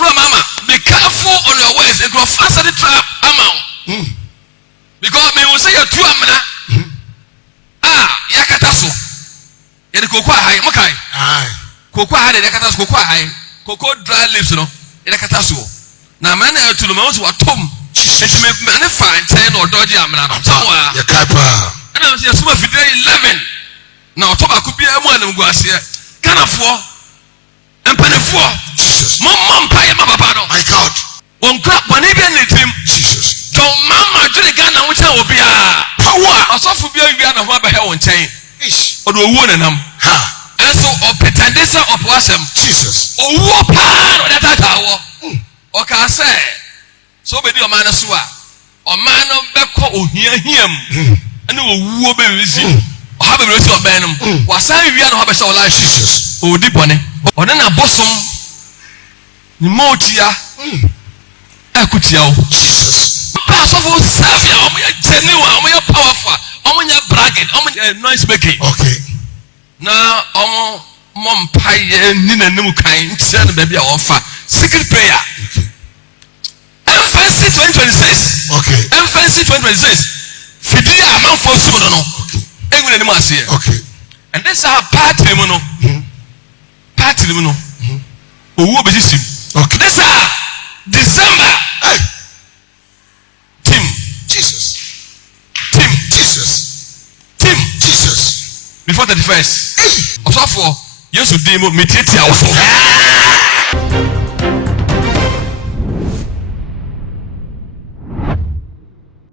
so mama, be careful on your words and go faster the trap amount. Because me will say a 2 amana. Yakataso. Yet cocoa high, Mokai. Cocoa had a Yakatas cocoa high, cocoa dry leaves, you know, in a catasso. Now, man, to the most were Tom. And to make money fine 10 or dodgy amana somewhere. And I was here, some of the 11. Now, Toba could be a one of Guasia. Can afford and penny for Jesus. Mom, pay my papa. My God. One crap, one even need him. Jesus. Don't mama to the gun and which I will be a power. I saw for being a rubber hair on chain. Or the woman them. And so, or pretendesa of Wasam. Jesus. Or whoop on that tower. Or can I say? So be the man of Sua. Or man of Becco or hear him. And who will be received. Have a rest of Benham. Was I we have a soul like Jesus? Oh, deep on it. Or then a bosom. Motia. Akutia. Jesus. Pass of all Savia. I'm a genuine. I'm a powerful. I'm a bragging. I'm a noise making. Okay. Now, Mom Pie Nina Nukain. Send baby offer. Secret prayer. Fancy 2026. Okay. Fancy 2026. Fidia amount for Sumono. Okay. And this our party, mono. Party, mono. Who will be this? Okay. This December. Hey. Tim Jesus. Tim Jesus. Tim Jesus. Before 31st. Hey. Also for yes, you demo meditate also.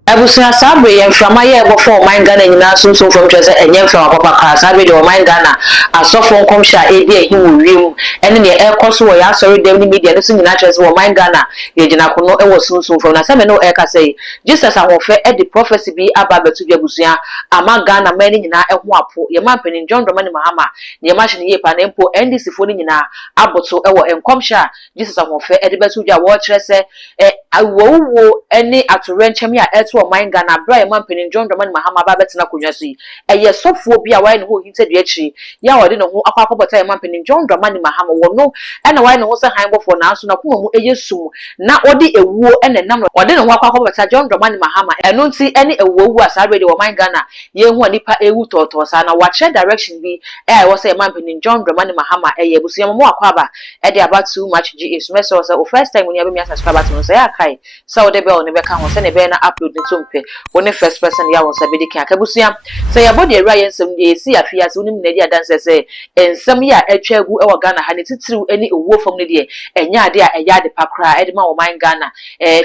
Abusia sabre yem from my year before mine Ghana nyina so from Chese enye from papa ka sabre de mine Ghana asofo nkom sha edi ehi wiem ene ne e koso wo ya sorry dem ni media no so nyina Chese wo mine Ghana ye gina kono e wo sunsun from na se me no e ka say Jesus Ahuofe e the prophecy bi aba betu bi abusia ama Ghana mani nyina e ho apo ye man penin John Dramani Mahama ne ma hye ye pa na mpo NDC fo ni nyina aboto e wo enkom sha Jesus Ahuofe e de betu bi a wo Chese awowo ene atorenchem ya eto mine Ghana bra man penin John Dramani Mahama ba betina konwa so yi eye sofo bi a wai ne ho hinte de akiri ya wode ne ho akwakobota man penin John Dramani Mahama wono ena wai ne ho se hanbofo na so na kuma mu eyesum na ode ewuo ene nam ode ne ho akwakobota John Dramani Mahama eno nti ene ewuo asabe de wo mine Ghana ye hu anipa ewu toto sa na wache direction bi wo se man penin John Dramani Mahama eye busu mo akwaba e de about too much GS meso so first time when you be me subscribe to no say akai so de be on be ka ho se ne be na upload tumpe woni first person ya won sabedi kan akabusia say your body area ensem de esi afia se woni mnadi adanse say ensem ya atwa agu e wo Ghana ha ne titiriw eni owuo fam ne de enya ade a eya de pakra e de ma wo man Ghana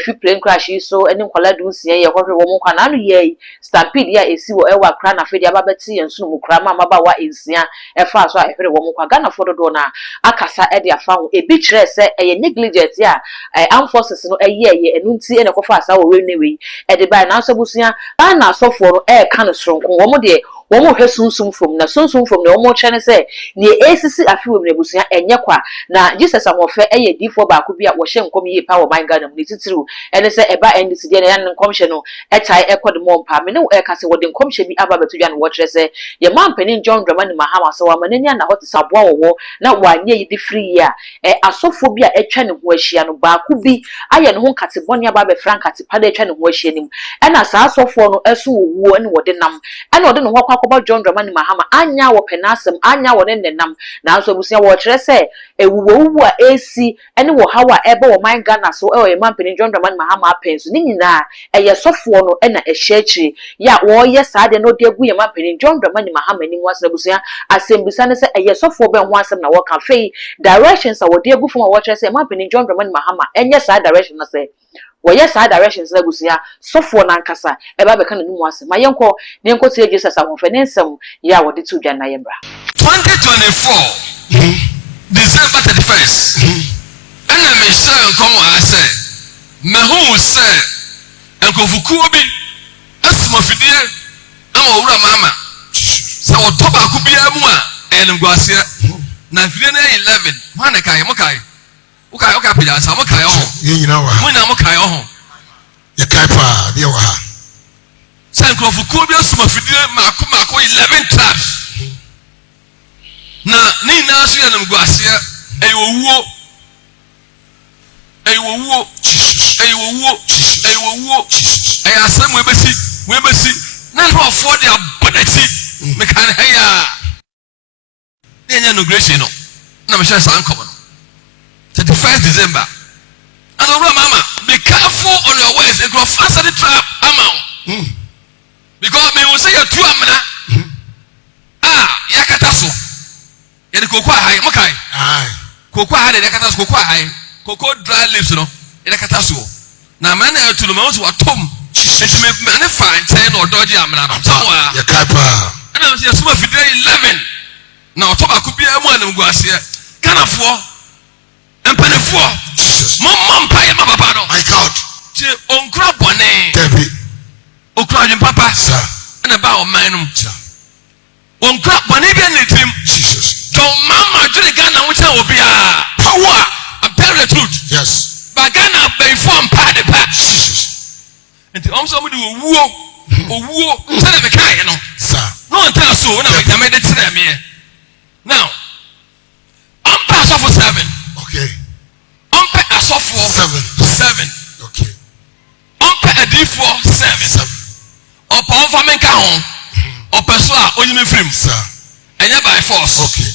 fi plane crash so eni nkola du nsia ye hwehwe wo mo kwana no ye stampede ya esi wo e wa kra na fe de ababati yenso no mukra ma maba wa ensia e fa so a hwehwe wo mo kwa Ghana fo do na akasa e de afa ho e bi kire se e negligent ya armed forces no ye enu nti ene kofa asa wo we newe e de ba na so busia ba na asofo no ka no soronko wo mo de wo mo hwe sunsum from na sunsum from na wo mo chene se ne esisi afi wo mnebusia enye kwa na Jesus Ahuofe eye difo ba ko bia wo hye nkom yi pa wo man Ghana mu titiriw ene se eba NDC de na yan nkom hye no etai ekode mo mpa me ne wo ka se wo de nkom hye bi aba betu dwa no wo kire se ye man penin John Dramani Mahama se wa manani na hot saboa wo na wanye yi di free ya asofo bi a etwa ne ho ahia no ba ko bi aye ne ho nkate bone aba be frankate pa de etwa ne ho ahia nim ena sa asofo no eso wo ene wo de nam ena wo de no ho akwa John Dramani Mahama anya wo penasem anya wo ne nenam na so busia wo kire se ewuwo a esi ene wo hawa ebe wo man Ghana so e man penin John Dramani Mahama penso ni nyina eye sofo no ena ehye akiri ya wo ye sa de no de gu ye man penin John Dramani Mahama ni wasna busia asembisa ne se eye sofo be ho asem na wo ka fei directions a wo de gu fo wo kire se man penin John Dramani Mahama enye sa direction na se wo yes side directions na gusia sofo na nkasa e ba be kan nu ase ma yenko ne yenko tie Jesus Ahuofe ne nsem ya wo de tu dwa na yebra 2024 December 31st and me say come ase me hu say enkofukuo bi asuma fidie ama owura mama se wo toba ku bia mu a en guase na fidie na 11 wane kai mo kai okay pija sa mo kai ho ye nyina wa mo na mo kai ho ye kai pa de wa ha san krofuko bi asuma fidie mako 11 traps na ni na so ya na mguase e owuo Owuo. Jesus. Owuo. Jesus. Owuo. Jesus. Asem we besi. Na for their boneti. Me kan heya. Enya no grace no. Na me share san come no. 31st December. And mama, be careful on your words and go faster the trap amount. Because me will say you're too amana. Yakataso. Yet cocoa high, Mokai. Cocoa had a yakataso, cocoa high, cocoa dry leaves, no, in a cataso. Now, man, to the most were tom. And to make many fine 10 or dodgy amana. And I was just 11. Now, Toba could be a one and go here. Can afford and penny for. Mom, pay my papa. My God. On crab one name. Debbie. O crying papa. Sir. And about mine. On crab one even let him. Jesus. Don't mama do the Ghana which I will be a power. I'm telling the truth. Yes. But Ghana by form party pack. Jesus. And the arms of the woo. Tell them a kind, you know. Sir. No one tells so when I made it to them here. Now, I'm pass off for 7. Okay. I'm pass off for 7. Okay. I'm a D4 7. Upon famine count. Or Pessoa, only me film. Sir. And you're by force. Okay.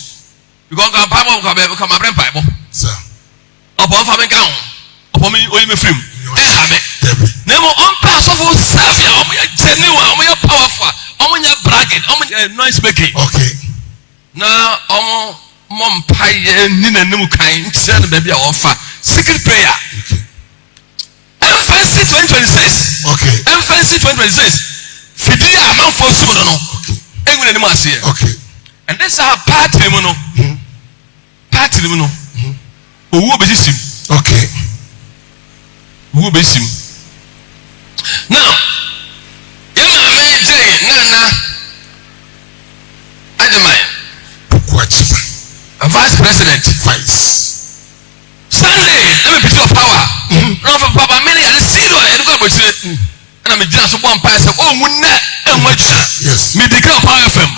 Because I'm become a brain pipe. Sir. Upon famine count. Upon me, only me film. Nemo on pass off for 7. I'm genuine. I'm powerful. I'm bragging. I'm noise making. Okay. Now, mom pie Nina no kind send baby offer secret prayer. Emphasis 2026. Okay. Emphasis 2026. Fidia amount for soon no. Engwe any mas here. Okay. And this our party mo no. Party mo no. Owo besim. Okay. Owo besim. Now, you know me Jay Nana Ademai. Vice President. Sunday, let me put your power. No for Papa many and see do I go and I'm just one person. Oh, wouldn't that? Yes. Me declare power FM.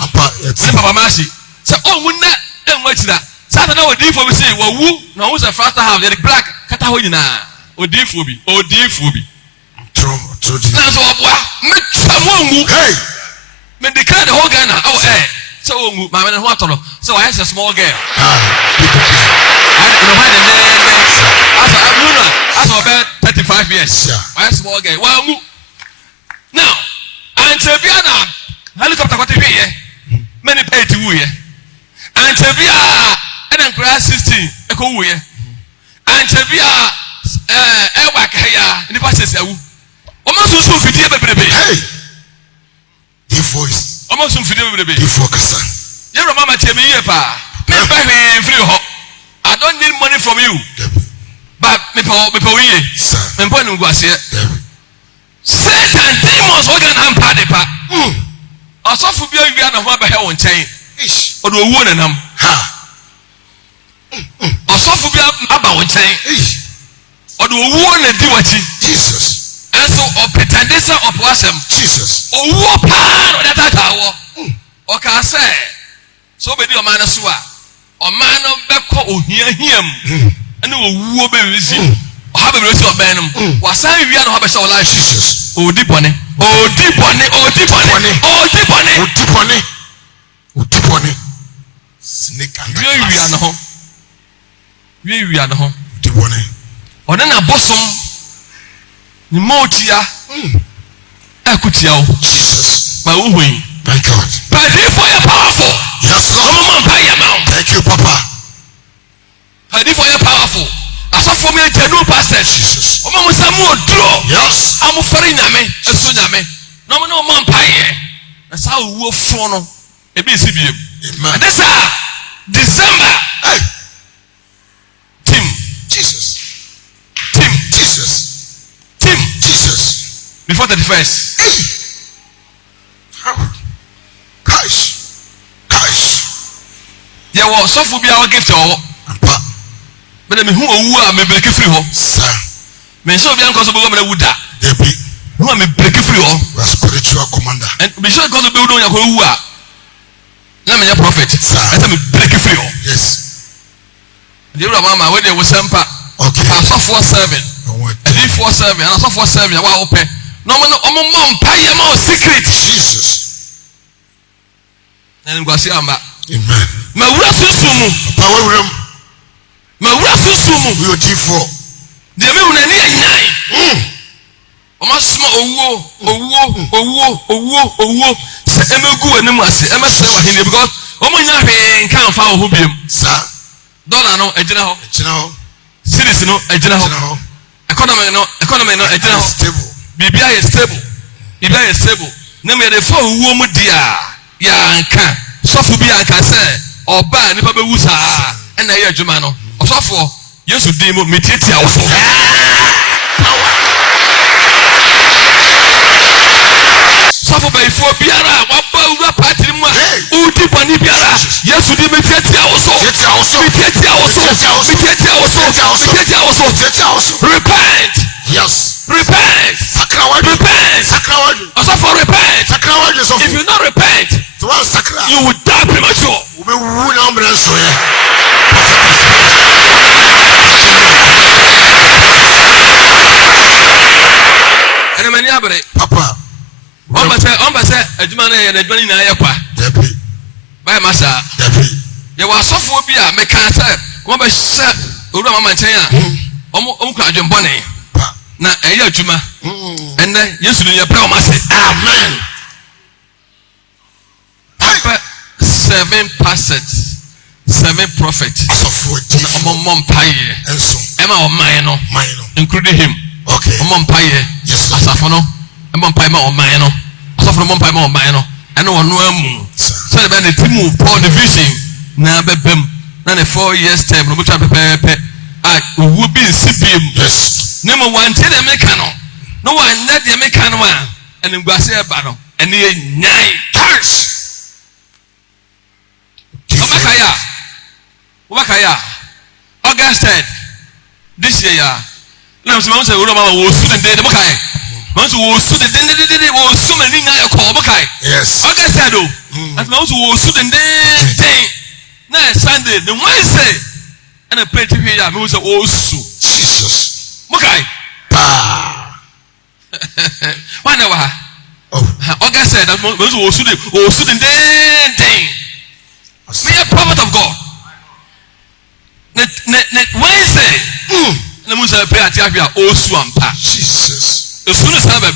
Papa Mercy. So, oh, wouldn't that? And what's that? Saturday, what do you for me say? Well, who? Now, who's a faster half? The black Catahona. Or D-phobia. Or D-phobia. True. That's all. Make someone who. Hey. Me declare the whole Ghana. Oh, hey. So, my man, what? So, I have a small girl. I don't know about 35 years. I have a small girl. Well, now, and Tabiana, helicopter, what here? Many pay to you. And Tabia, and grass 16, a cool year. And Tabia, Ewak, in the passes. Almost soon for the baby. Hey, the voice. Almost soon for the baby. The focus. You're a mama, tell me, free hop. I don't need money from you. But me sir. Satan demons organ and party pa. Also for be a na ho ba he won chen. O do owo nanam. Ha. Also for be aba won chen. O do owo na di wachi. Jesus. And so o pretendesa of wasem. Jesus. Owo pa no that tawo. O ka say. So be di o man so a. O man no be ko ohia hiam. And owo be wizi. Have a rest of Benham. Was I we are not have a soul like Jesus? Oh, deep on it. Oh, deep on it. Oh, deep on it. Oh, deep on it. Oh, deep on it. Oh, deep on it. Snake and we are no home. We are no home. Deep on it. Or then a bosom. Nimotia. Akutia. Jesus. My way. Thank God. But therefore you're powerful. Yes, Lord. Thank you, Papa. But therefore you're powerful. I saw for me a new pastor. Jesus. Oh, Samuel draw. Yes. I'm a foreign man. A son of me. No man pie. That's how we will follow a BCB. And this December. Hey. Tim. Jesus. Tim. Jesus. Tim. Jesus. Before 31st. Hey. Cash. There was so for be our gift. But me who me break free ho. Sir. Me so be anko so be go me wuda. Debi. Who me break free ho. We are spiritual commander. And me so go so be do yakọ wu a. Na me ya prophet. Sir. I say me break free ho. Yes. The mama we dey wo sempa. Okay. Asɔfoɔ 7. Adiifoɔ 7. And asɔfoɔ 7. Wa open. No man, mom, pay more secret. Jesus. And go see amba. Amen. Ma wura susumu. Power room. Ma wura susumu. We are D4. De me una ni enyan. Oma sma owuo. Se emegu anim ase. Emese wa hene because omo nya hwe nkan fa wo ho biem. Sir. Dollar no ejina ho. Ejina ho. Cities no ejina ho. Economy no ejina ho. Stable. Bibia is stable. Na me dey for owuo mu dia. Ya nka. Sofo bi anka se oba nipa be wusa. Na ye adwuma no. Osofo Yesu din mu metietia wo so. Sofo be fo biara waba ura party mu a udi bani biara Yesu din metietia wo so. Repent. Yes. Repent. Osofo repent. If you not repent, you will die premature. And many abere Papa. on say adwuma na ye na adwuma ni na ye kwa by masa ye wa sofo bi a me kan say ko ba hye owura mama nchen a omo kwa adwembone na eye adwuma enne Yesu ni ye pra o mase. Amen. Papa 7 pastors, 7 prophets. Mom paye. Emma o man including him. Okay. Mom paye. Yes. Asafono. Mom paye ma o man no. Asafo mom paye ma o man no. Eno ono amu. So the band team move for the vision na bebem. Na the 4 years term no butwa pepepe. Ah, wo bi nsibiem. Yes. Nemo wante de meka no. No one na de meka no a. Ene ngwase eba no. Ene ye nyan. Curse. Obakaya. August 3rd. This year, now some say we don't student day. Okay. Once we student day, we student day na call. Okay. Yes. August 3rd. As once we student day. Na Sunday, the Wednesday, and a plenty here. Me say Owusu. Jesus. Okay. Why now? Oh. August 3rd. As once we student day. Me a prophet of God. Wednesday. Na musa pray at ya Owusu ampa. Jesus. As soon as my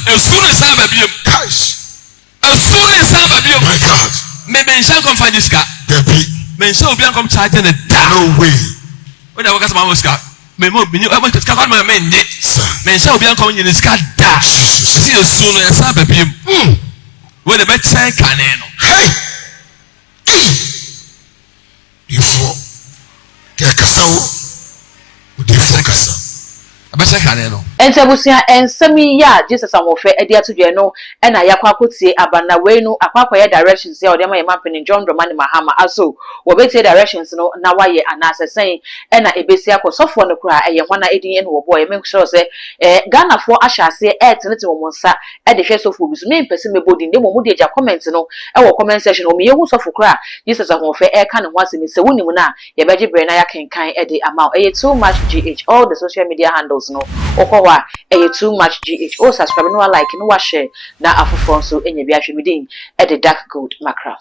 God. Me mention come find this guy. Debbie. Mention obi come charge the da. No way. When I work as my Oscar. Me mo me I want to come my men. Mention obi come in this guy da. Jesus. See you soon and sa baby. When the bet say caneno. Hey. Before Entabusia ensemi ya Jesus Ahuofe edi atudwe no na yakwa kotie abana we no akwakoye directions ya odema ye mampeni John Romani Mahama aso wo betie directions no na waye anasesen na ebesi akosofo no kura eye hwana edin ene wo boy me sure se Ghana fo ahyase etenete wo monsa de hwe sofo bisu me mpese mebodi ne mo mudi eja comment no wo comment section o me yehu sofo kura Jesus Ahuofe ka ne ho asemi se woni mu na ye beje bre na yakenkan de ama eye too much gh all the social media handles no okwa too much gh o subscribe no like no share na afofo nso enya bi ahwe midin e the dark gold macra.